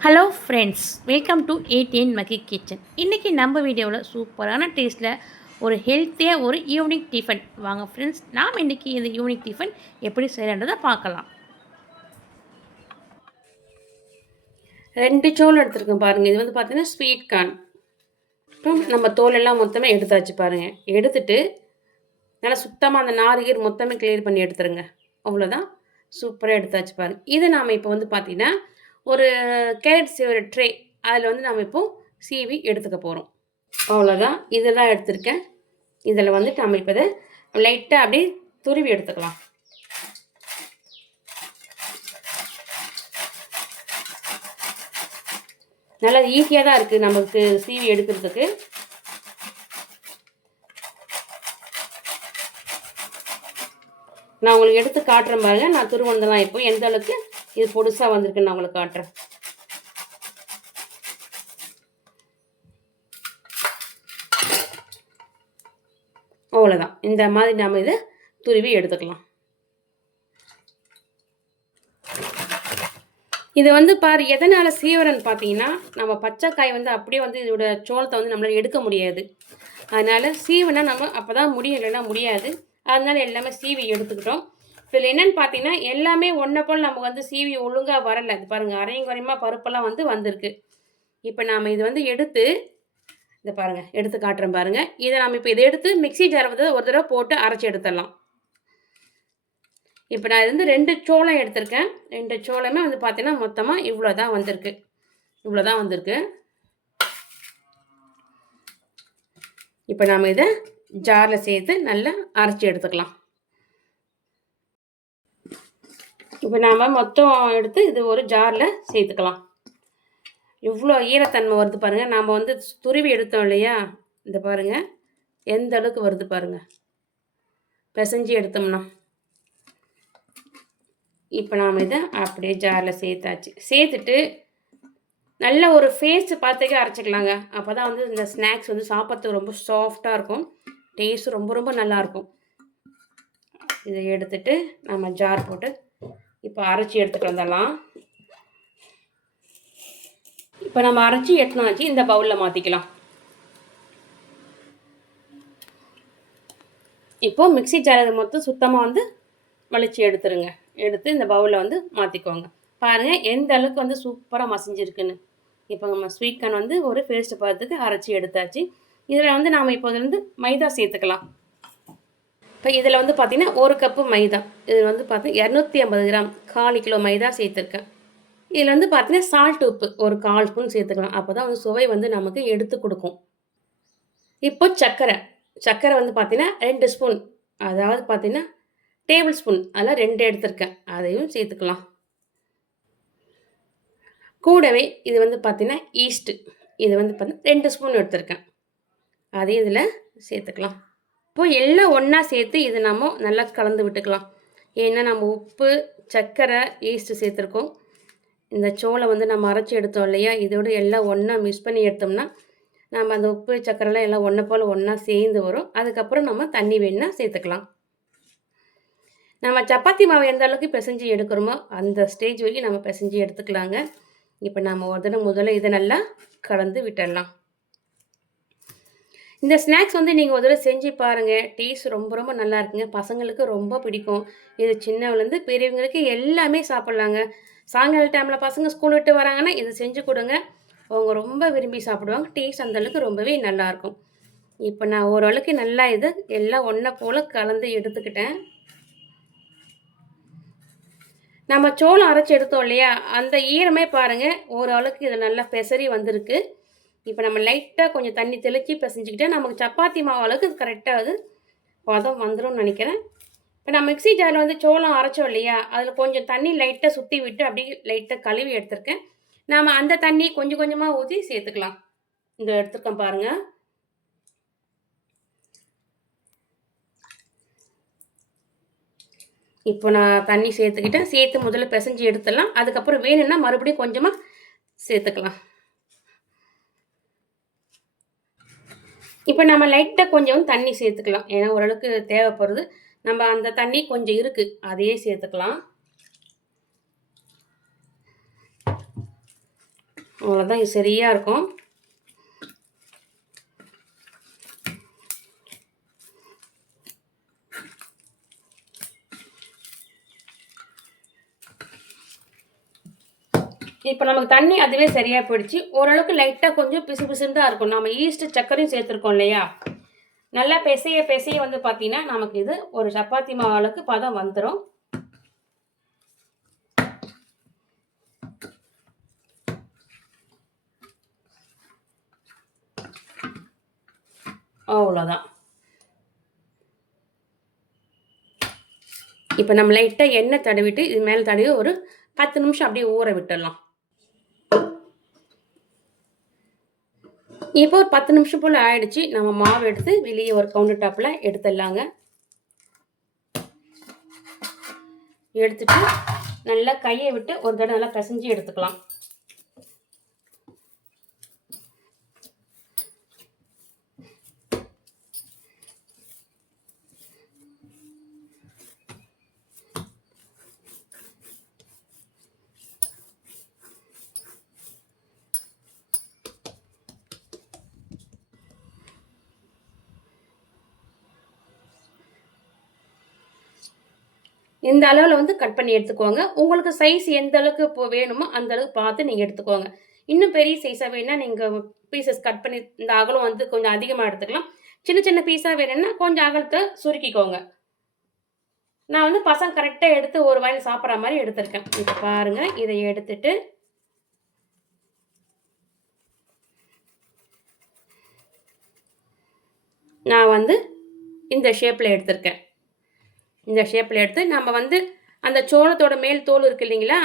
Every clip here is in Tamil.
Hello friends welcome to ATN Magi kitchen இன்றைக்கி நம்ம வீடியோவில் சூப்பரான டேஸ்ட்டில் ஒரு ஹெல்த்தியாக ஒரு ஈவினிங் டிஃபன் வாங்க ஃப்ரெண்ட்ஸ் நாம் இன்றைக்கி இந்த ஈவினிங் டிஃபன் எப்படி செய்யலான்றதை பார்க்கலாம். ரெண்டு சோல் எடுத்துருக்கேன் பாருங்கள் இது வந்து பார்த்தீங்கன்னா ஸ்வீட் கார்ன் நம்ம தோலெல்லாம் மொத்தமாக எடுத்தாச்சு பாருங்கள் எடுத்துட்டு நல்லா சுத்தமாக அந்த நாரிகர் மொத்தமே கிளியர் பண்ணி எடுத்துருங்க. அவ்வளோதான் சூப்பராக எடுத்தாச்சு பாருங்கள் இதை நாம் இப்போ வந்து பார்த்திங்கன்னா ஒரு கேரட் ஒரு ட்ரே அதில் வந்து நம்ம இப்போது சீவி எடுத்துக்க போகிறோம் அவ்வளோதான் இதெல்லாம் எடுத்திருக்கேன். இதில் வந்துட்டு நம்ம இப்போ இதை லைட்டாக அப்படியே துருவி எடுத்துக்கலாம். நல்லா ஈஸியாக தான் இருக்குது நமக்கு சீவி எடுக்கிறதுக்கு. நான் உங்களுக்கு எடுத்து காட்டுறேன் பாருங்க. நான் துருவந்தெல்லாம் இப்போ எந்த அளவுக்கு இது பொடுசாக வந்திருக்கு நான் உங்களுக்கு காட்டுறேன். அவ்வளோதான் இந்த மாதிரி நாம் இதை துருவி எடுத்துக்கலாம். இது வந்து பாரு எதனால் சீவரன் பார்த்தீங்கன்னா நம்ம பச்சைக்காய் வந்து அப்படியே வந்து இதோட சோளத்தை வந்து நம்மளால் எடுக்க முடியாது. அதனால் சீவனா நம்ம அப்போ தான் முடியும் இல்லைன்னா முடியாது. அதனால் எல்லாமே சீவி எடுத்துக்கிட்டோம். இதில் என்னென்னு பார்த்தீங்கன்னா எல்லாமே ஒன்றை போல் நமக்கு வந்து சீவி ஒழுங்காக வரலை. இது பாருங்கள் அரையும் குறையமாக பருப்பெல்லாம் வந்து வந்திருக்கு. இப்போ நாம் இது வந்து எடுத்து இதை பாருங்கள் எடுத்து காட்டுறேன் பாருங்கள் இதை நம்ம இப்போ இதை எடுத்து மிக்சி ஜார் வந்து ஒரு தடவை போட்டு அரைச்சி எடுத்துடலாம். இப்போ நான் இது வந்து ரெண்டு சோளம் எடுத்திருக்கேன். ரெண்டு சோளமே வந்து பார்த்தீங்கன்னா மொத்தமாக இவ்வளோ தான் வந்திருக்கு. இவ்வளோ தான் வந்திருக்கு. இப்போ நாம் இதை ஜாரில் சேர்த்து நல்லா அரைச்சி எடுத்துக்கலாம். இப்போ நாம் மொத்தம் எடுத்து இது ஒரு ஜாரில் சேர்த்துக்கலாம். இவ்வளோ ஈரத்தன்மை வருது பாருங்கள் நாம் வந்து துருவி எடுத்தோம் இல்லையா? இந்த பாருங்கள் எந்த அளவுக்கு வருது பாருங்கள் பிசைஞ்சு எடுத்தோம்னா. இப்போ நாம் இதை அப்படியே ஜாரில் சேர்த்தாச்சு. சேர்த்துட்டு நல்ல ஒரு ஃபேஸ்ட்டு பார்த்துக்கே அரைச்சிக்கலாங்க. அப்போ தான் வந்து இந்த ஸ்நாக்ஸ் வந்து சாப்பிட்றதுக்கு ரொம்ப சாஃப்டாக இருக்கும். டேஸ்ட் ரொம்ப ரொம்ப நல்லாயிருக்கும் இதை எடுத்துட்டு நம்ம ஜார் போட்டு இப்போ அரைச்சி எடுத்துகிட்டு வந்துடலாம். இப்போ நம்ம அரைச்சி எட்டினாச்சு இந்த பவுலில் மாற்றிக்கலாம் இப்போது மிக்சி ஜார் மொத்தம் சுத்தமாக வந்து வலிச்சு எடுத்துருங்க. எடுத்து இந்த பவுலில் வந்து மாற்றிக்கோங்க பாருங்கள் எந்த அளவுக்கு வந்து சூப்பராக மசிஞ்சிருக்குன்னு. இப்போ நம்ம ஸ்வீட் கார்ன் வந்து ஒரு பேஸ்ட் பார்த்துக்கு அரைச்சி எடுத்தாச்சு. இதில் வந்து நாம் இப்போ வந்து மைதா சேர்த்துக்கலாம். இப்போ இதில் வந்து பார்த்திங்கன்னா ஒரு கப்பு மைதா. இதில் வந்து பார்த்தீங்கன்னா இரநூத்தி ஐம்பது கிராம். கால் கிலோ மைதா சேர்த்துருக்கேன். இதில் வந்து பார்த்தீங்கன்னா சால்ட் உப்பு ஒரு கால் ஸ்பூன் சேர்த்துக்கலாம். அப்போ தான் வந்து சுவை வந்து நமக்கு எடுத்து கொடுக்கும். இப்போ சர்க்கரை சர்க்கரை வந்து பார்த்திங்கன்னா ரெண்டு ஸ்பூன். அதாவது பார்த்திங்கன்னா டேபிள் ஸ்பூன். அதெல்லாம் ரெண்டு எடுத்திருக்கேன். அதையும் சேர்த்துக்கலாம். கூடவே இது வந்து பார்த்திங்கன்னா ஈஸ்ட்டு இது வந்து பார்த்திங்கன்னா ரெண்டு ஸ்பூன் எடுத்திருக்கேன். அதையும் இதில் சேர்த்துக்கலாம். இப்போது எல்லாம் ஒன்றா சேர்த்து இது நம்ம நல்லா கலந்து விட்டுக்கலாம். ஏன்னா நம்ம உப்பு சர்க்கரை ஈஸ்ட்டு சேர்த்துருக்கோம். இந்த சோளை வந்து நம்ம அரைச்சி எடுத்தோம் இல்லையா? இதோட எல்லாம் ஒன்றா மிக்ஸ் பண்ணி எடுத்தோம்னா நம்ம அந்த உப்பு சர்க்கரைலாம் எல்லாம் ஒன்றை போல் ஒன்றா சேர்ந்து வரும். அதுக்கப்புறம் நம்ம தண்ணி வேணுன்னா சேர்த்துக்கலாம். நம்ம சப்பாத்தி மாவு எந்த அளவுக்கு பிசைஞ்சு எடுக்கிறோமோ அந்த ஸ்டேஜ் வரைக்கும் நம்ம பிசைஞ்சு எடுத்துக்கலாங்க. இப்போ நம்ம ஒரு தடவை முதல்ல இதை நல்லா கலந்து விட்டுடலாம். இந்த ஸ்நாக்ஸ் வந்து நீங்கள் ஒரு தடவை செஞ்சு பாருங்கள் டேஸ்ட் ரொம்ப ரொம்ப நல்லா இருக்குங்க. பசங்களுக்கு ரொம்ப பிடிக்கும். இது சின்னவங்கலேருந்து பெரியவங்களுக்கு எல்லாமே சாப்பிட்லாங்க. சாயங்கால டைமில் பசங்க ஸ்கூல் விட்டு வராங்கன்னா இது செஞ்சு கொடுங்க. அவங்க ரொம்ப விரும்பி சாப்பிடுவாங்க. டேஸ்ட் அந்தளவுக்கு ரொம்பவே நல்லாயிருக்கும் இப்போ நான் ஓரளவுக்கு நல்லா இது எல்லாம் ஒன்றை போல் கலந்து எடுத்துக்கிட்டேன். நம்ம சோளம் அரைச்சி எடுத்தோம் இல்லையா? அந்த ஈரமே பாருங்கள் ஓரளவுக்கு இது நல்லா பெசரி வந்திருக்கு. இப்போ நம்ம லைட்டாக கொஞ்சம் தண்ணி தெளித்து பிசைஞ்சிக்கிட்டா நமக்கு சப்பாத்தி மாவு அளவுக்கு கரெக்டாக அது பதம் வந்துடும் நினைக்கிறேன். இப்போ நான் மிக்சி ஜாரில் வந்து சோளம் அரைச்சோம் இல்லையா? அதில் கொஞ்சம் தண்ணி லைட்டாக சுற்றி விட்டு அப்படியே லைட்டாக கழுவி எடுத்திருக்கேன். நாம் அந்த தண்ணி கொஞ்சம் கொஞ்சமாக ஊற்றி சேர்த்துக்கலாம். இந்த எடுத்துருக்கேன் பாருங்கள் இப்போ நான் தண்ணி சேர்த்துக்கிட்டேன். சேர்த்து முதல்ல பிசைஞ்சு எடுத்துடலாம். அதுக்கப்புறம் வேணும்னா மறுபடியும் கொஞ்சமாக சேர்த்துக்கலாம். இப்போ நம்ம லைட்டாக கொஞ்சம் தண்ணி சேர்த்துக்கலாம். ஏன்னா ஓரளவுக்கு தேவைப்படுறது நம்ம அந்த தண்ணி கொஞ்சம் இருக்குது அதையே சேர்த்துக்கலாம். அவ்வளோதான் இது சரியாக இருக்கும். இப்போ நமக்கு தண்ணி அதுவே சரியாக போயிடுச்சு. ஓரளவுக்கு லைட்டாக கொஞ்சம் பிசு பிசுன்னு தான் இருக்கும். நம்ம ஈஸ்ட்டு சக்கரையும் சேர்த்துருக்கோம் இல்லையா? நல்லா பிசைய பிசைய வந்து பார்த்தீங்கன்னா நமக்கு இது ஒரு சப்பாத்தி மாவு பதம் வந்துடும் அவ்வளோதான் இப்போ நம்ம லைட்டாக எண்ணெய் தடவிட்டு இது மேலே தடவி ஒரு பத்து நிமிஷம் அப்படியே ஊற விட்டுடலாம். இப்போ ஒரு பத்து நிமிஷம் போல் ஆயிடுச்சு. நம்ம மாவு எடுத்து வெளியே ஒரு கவுண்டர் டாப்பில் எடுத்துடலாங்க. எடுத்துட்டு நல்லா கையை விட்டு ஒரு தடவை நல்லா பிசைஞ்சு எடுத்துக்கலாம். இந்த அளவில் வந்து கட் பண்ணி எடுத்துக்கோங்க. உங்களுக்கு சைஸ் எந்த அளவுக்கு இப்போ வேணுமோ அந்த அளவுக்கு பார்த்து நீங்கள் எடுத்துக்கோங்க. இன்னும் பெரிய சைஸாக வேணும்னா நீங்கள் பீசஸ் கட் பண்ணி இந்த அகலம் வந்து கொஞ்சம் அதிகமாக எடுத்துக்கலாம். சின்ன சின்ன பீஸாக வேணும்னா கொஞ்சம் அகலத்தை சுருக்கிக்கோங்க. நான் வந்து பசங்க கரெக்டாக எடுத்து ஒரு வாயில் சாப்பிட்ற மாதிரி எடுத்திருக்கேன். இப்போ பாருங்கள் இதை எடுத்துட்டு நான் வந்து இந்த ஷேப்பில் எடுத்திருக்கேன். இந்த ஷேப்பில் எடுத்து நம்ம வந்து அந்த சோளத்தோட மேல் தோல் இருக்கு இல்லைங்களா?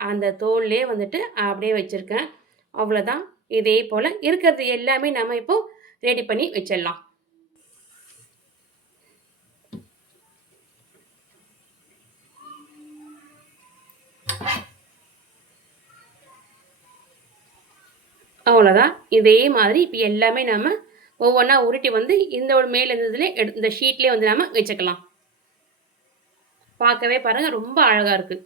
அந்த தோல்லே வந்துட்டு அப்படியே வச்சுருக்கேன். அவ்வளோதான் இதே போல் இருக்கிறது எல்லாமே நம்ம இப்போ ரெடி பண்ணி வச்சிடலாம். அவ்வளோதான் இதே மாதிரி இப்போ எல்லாமே நம்ம ஒவ்வொன்றா உருட்டி வந்து இந்த ஒரு மேலே இருந்ததுலேயே எடு இந்த ஷீட்லேயே வந்து நம்ம வச்சுக்கலாம். பார்க்கவே பாருங்க ரொம்ப அழகா இருக்கு.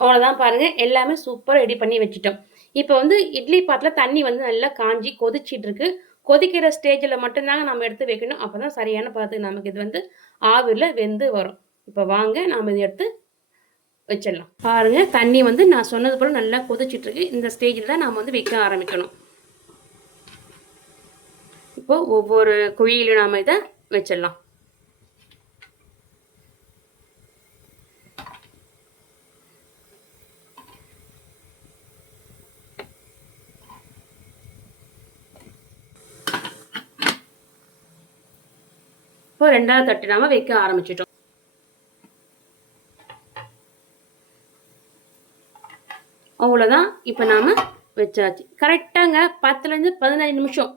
அவ்வளோதான் பாருங்கள் எல்லாமே சூப்பராக ரெடி பண்ணி வச்சுட்டோம். இப்போ வந்து இட்லி பாட்டில் தண்ணி வந்து நல்லா காஞ்சி கொதிச்சிட்டு இருக்கு. கொதிக்கிற ஸ்டேஜில் மட்டும்தாங்க நம்ம எடுத்து வைக்கணும். அப்போ தான் சரியான பார்த்து நமக்கு இது வந்து ஆவியில் வெந்து வரும். இப்போ வாங்க நாம் இதை எடுத்து வச்சிடலாம். பாருங்கள் தண்ணி வந்து நான் சொன்னது போல் நல்லா கொதிச்சிட்ருக்கு இந்த ஸ்டேஜில் தான் நாம் வந்து வைக்க ஆரம்பிக்கணும். இப்போ ஒவ்வொரு குழியிலும் நாம் இதை வச்சிடலாம். இப்போ ரெண்டாவது தட்டு நாம வைக்க ஆரம்பிச்சிட்டோம். அவ்வளோதான் இப்போ நாம் வச்சாச்சு. கரெக்டாங்க பத்துலேருந்து பதினஞ்சு நிமிஷம்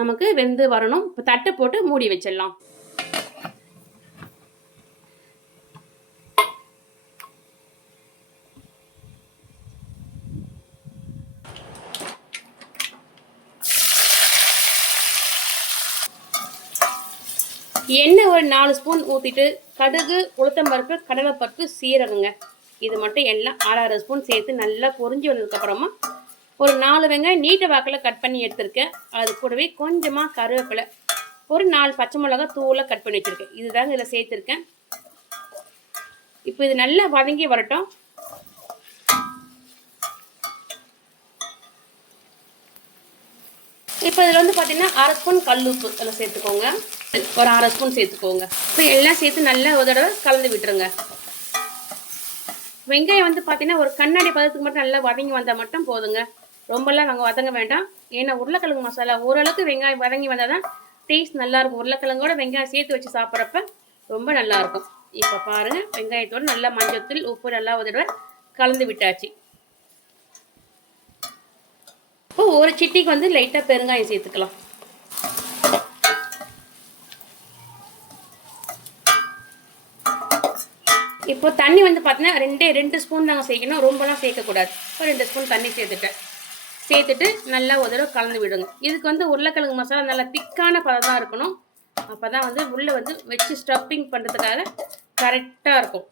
நமக்கு வெந்து வரணும். இப்போ தட்டை போட்டு மூடி வச்சிடலாம். எண்ணெய் ஒரு நாலு ஸ்பூன் ஊற்றிட்டு கடுகு உளுத்தம்பருப்பு கடலைப்பருப்பு சீரகங்க. இது மட்டும் எல்லாம் ஆறாறு ஸ்பூன் சேர்த்து நல்லா பொறிஞ்சு வந்ததுக்கப்புறமா ஒரு நாலு வெங்காயம் நீட்ட வாக்கில் கட் பண்ணி எடுத்திருக்கேன். அது கூடவே கொஞ்சமாக கருவேப்பிலை. ஒரு நாலு பச்சை மிளகா தூளாக கட் பண்ணி வச்சுருக்கேன். இதுதாங்க இதில் சேர்த்துருக்கேன். இப்போ இது நல்லா வதங்கி வரட்டும். இப்போ இதில் வந்து பார்த்தீங்கன்னா அரை ஸ்பூன் கல் உப்பு அதில் சேர்த்துக்கோங்க. ஒரு அரை ஸ்பூன் சேர்த்துக்கோங்க. இப்போ எல்லாம் சேர்த்து நல்லா ஒரு தடவை கலந்து விட்டுருங்க. வெங்காயம் வந்து பார்த்தீங்கன்னா ஒரு கண்ணாடி பதத்துக்கு மட்டும் நல்லா வதங்கி வந்தால் மட்டும் போதுங்க. ரொம்பலாம் நாங்கள் வதங்க வேண்டாம். ஏன்னா உருளைக்கிழங்கு மசாலா ஓரளவுக்கு வெங்காயம் வதங்கி வந்தால் தான் டேஸ்ட் நல்லாயிருக்கும் உருளைக்கிழங்கோட வெங்காயம் சேர்த்து வச்சு சாப்பிட்றப்ப ரொம்ப நல்லாயிருக்கும் இப்போ பாருங்கள் வெங்காயத்தோடு நல்லா மஞ்சத்தூள் உப்பு நல்லா ஒரு தடவை கலந்து விட்டாச்சு. இப்போ ஒரு சிட்டிக்கு வந்து லைட்டாக பெருங்காயம் சேர்த்துக்கலாம். இப்போ தண்ணி வந்து பார்த்தீங்கன்னா ரெண்டே ரெண்டு ஸ்பூன் நாங்கள் சேர்க்கணும். ரொம்பலாம் சேர்க்கக்கூடாது. இப்போ ரெண்டு ஸ்பூன் தண்ணி சேர்த்துட்டேன். சேர்த்துட்டு நல்லா ஒரு தடவை கலந்து விடுங்க. இதுக்கு வந்து உருளைக்கிழங்கு மசாலா நல்லா திக்கான பதம் தான் இருக்கணும். அப்போ தான் வந்து உள்ளே வந்து வச்சு ஸ்டப்பிங் பண்ணுறதுக்காக கரெக்டாக இருக்கும்.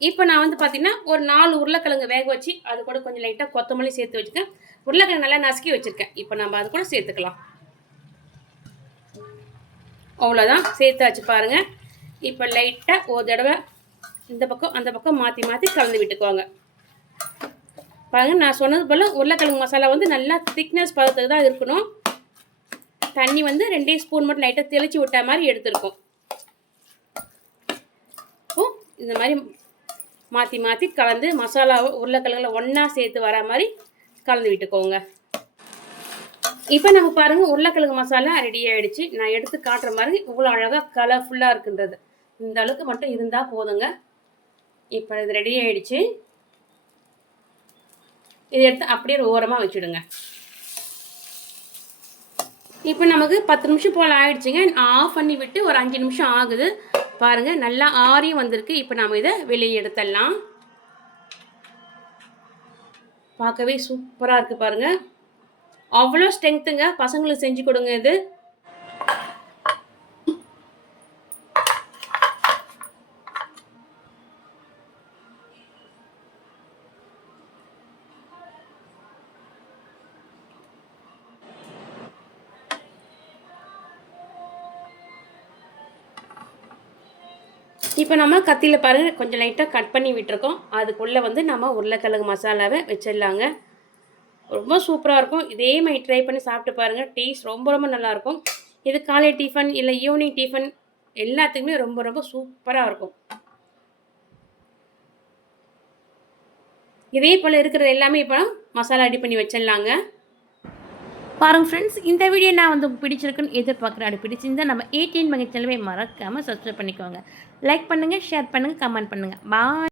இப்போ நான் வந்து பார்த்தீங்கன்னா ஒரு நாலு உருளைக்கிழங்கு வேக வச்சு அது கூட கொஞ்சம் லைட்டாக கொத்தமல்லி சேர்த்து வச்சுருக்கேன். உருளைக்கிழங்கு நல்லா நசுக்கி வச்சுருக்கேன். இப்போ நம்ம அது கூட சேர்த்துக்கலாம். அவ்வளோதான் சேர்த்து வச்சு பாருங்கள் இப்போ லைட்டாக ஒரு தடவை இந்த பக்கம் அந்த பக்கம் மாற்றி மாற்றி கலந்து விட்டுக்குவாங்க பாருங்க நான் சொன்னது போல் உருளைக்கிழங்கு மசாலா வந்து நல்லா திக்னஸ் பதத்துக்கு தான் இருக்கணும். தண்ணி வந்து ரெண்டே ஸ்பூன் மட்டும் லைட்டாக தெளித்து விட்ட மாதிரி எடுத்துருக்கோம். இந்த மாதிரி மாற்றி மாற்றி கலந்து மசாலாவை உருளைக்கிழங்குல ஒன்றா சேர்த்து வர மாதிரி கலந்து விட்டுக்கோங்க. இப்போ நம்ம பாருங்கள் உருளைக்கிழங்கு மசாலா ரெடி ஆகிடுச்சு நான் எடுத்து காட்டுற மாதிரி இவ்வளோ அழகாக கலர்ஃபுல்லாக இருக்குன்றது. இந்த அளவுக்கு மட்டும் இருந்தால் போதுங்க. இப்போ இது ரெடி ஆகிடுச்சு இதை எடுத்து அப்படியே ஓரமாக வச்சுடுங்க. இப்போ நமக்கு பத்து நிமிஷம் போல் ஆயிடுச்சுங்க. ஆஃப் பண்ணி விட்டு ஒரு அஞ்சு நிமிஷம் ஆகுது. பாருங்கள் நல்லா ஆறி வந்திருக்கு. இப்போ நாம் இதை வெளியே எடுத்துடலாம். பார்க்கவே சூப்பராக இருக்குது பாருங்கள் அவ்வளோ ஸ்ட்ரென்த்துங்க பசங்களுக்கு செஞ்சு கொடுங்க இது. இப்போ நம்ம கத்தியில் பாருங்கள் கொஞ்சம் லைட்டாக கட் பண்ணி விட்டுருக்கோம். அதுக்குள்ளே வந்து நம்ம உருளைக்கிழங்கு மசாலாவை வச்சிடலாங்க. ரொம்ப சூப்பராக இருக்கும். இதே மாதிரி ட்ரை பண்ணி சாப்பிட்டு பாருங்கள் டேஸ்ட் ரொம்ப ரொம்ப நல்லாயிருக்கும் இது காலை டிஃபன் இல்லை ஈவினிங் டிஃபன் எல்லாத்துக்குமே ரொம்ப ரொம்ப சூப்பராக இருக்கும். இதே போல் இருக்கிறது எல்லாமே இப்போ மசாலா ரெடி பண்ணி வச்சிடலாங்க. பாருங்கள் ஃப்ரெண்ட்ஸ் இந்த வீடியோ நான் வந்து பிடிச்சிருக்குன்னு எதிர்பார்க்குறேன். அப்படி பிடிச்சிருந்தா நம்ம எயிட்டீன் மகி மறக்காமல் சப்ஸ்கிரைப் பண்ணிக்கோங்க. லைக் பண்ணுங்கள் ஷேர் பண்ணுங்கள் கமெண்ட் பண்ணுங்கள் பாய்